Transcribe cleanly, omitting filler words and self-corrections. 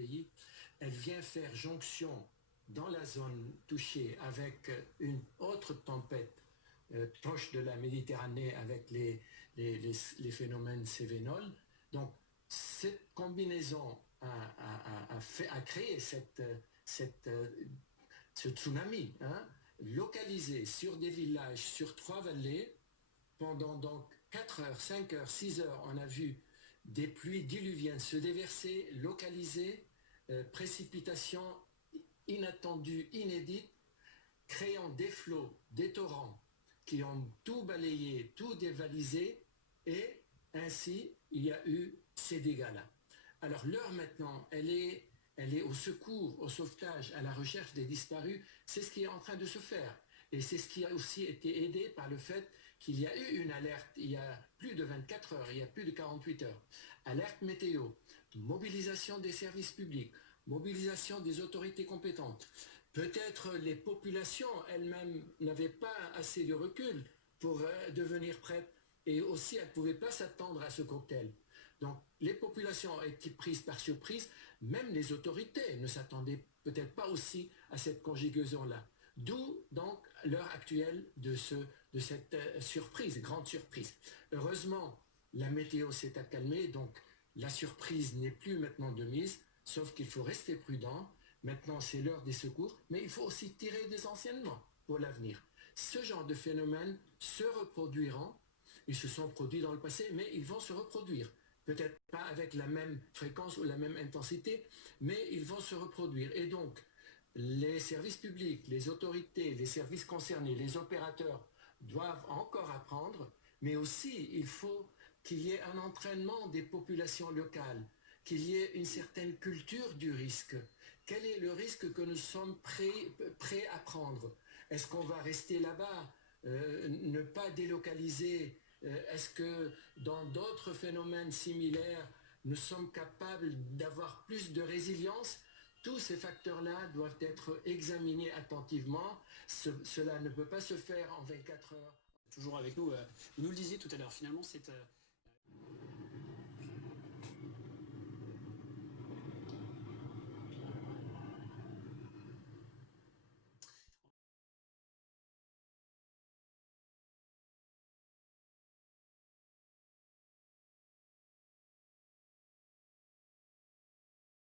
pays, elle vient faire jonction dans la zone touchée avec une autre tempête proche de la Méditerranée avec les phénomènes cévénols. Donc, cette combinaison a créé ce tsunami, hein, localisé sur des villages, sur 3 vallées. Pendant donc 4 heures, 5 heures, 6 heures, on a vu des pluies diluviennes se déverser, localisées, précipitations inattendues, inédites, créant des flots, des torrents qui ont tout balayé, tout dévalisé, et ainsi il y a eu ces dégâts-là. Alors l'heure maintenant, elle est au secours, au sauvetage, à la recherche des disparus. C'est ce qui est en train de se faire. Et c'est ce qui a aussi été aidé par le fait qu'il y a eu une alerte il y a plus de 24 heures, il y a plus de 48 heures. Alerte météo, mobilisation des services publics, mobilisation des autorités compétentes. Peut-être les populations elles-mêmes n'avaient pas assez de recul pour devenir prêtes, et aussi elles ne pouvaient pas s'attendre à ce cocktail. Donc les populations ont été prises par surprise, même les autorités ne s'attendaient peut-être pas aussi à cette conjugaison-là. D'où donc l'heure actuelle de cette surprise, grande surprise. Heureusement, la météo s'est accalmée, donc la surprise n'est plus maintenant de mise, sauf qu'il faut rester prudent. Maintenant, c'est l'heure des secours, mais il faut aussi tirer des enseignements pour l'avenir. Ce genre de phénomènes se reproduiront. Ils se sont produits dans le passé, mais ils vont se reproduire. Peut-être pas avec la même fréquence ou la même intensité, mais ils vont se reproduire. Et donc, les services publics, les autorités, les services concernés, les opérateurs doivent encore apprendre, mais aussi il faut qu'il y ait un entraînement des populations locales, qu'il y ait une certaine culture du risque. Quel est le risque que nous sommes prêts à prendre? Est-ce qu'on va rester là-bas, ne pas délocaliser? Est-ce que dans d'autres phénomènes similaires, nous sommes capables d'avoir plus de résilience? Tous ces facteurs-là doivent être examinés attentivement. Cela ne peut pas se faire en 24 heures. Toujours avec nous, vous nous le disiez tout à l'heure, finalement, c'est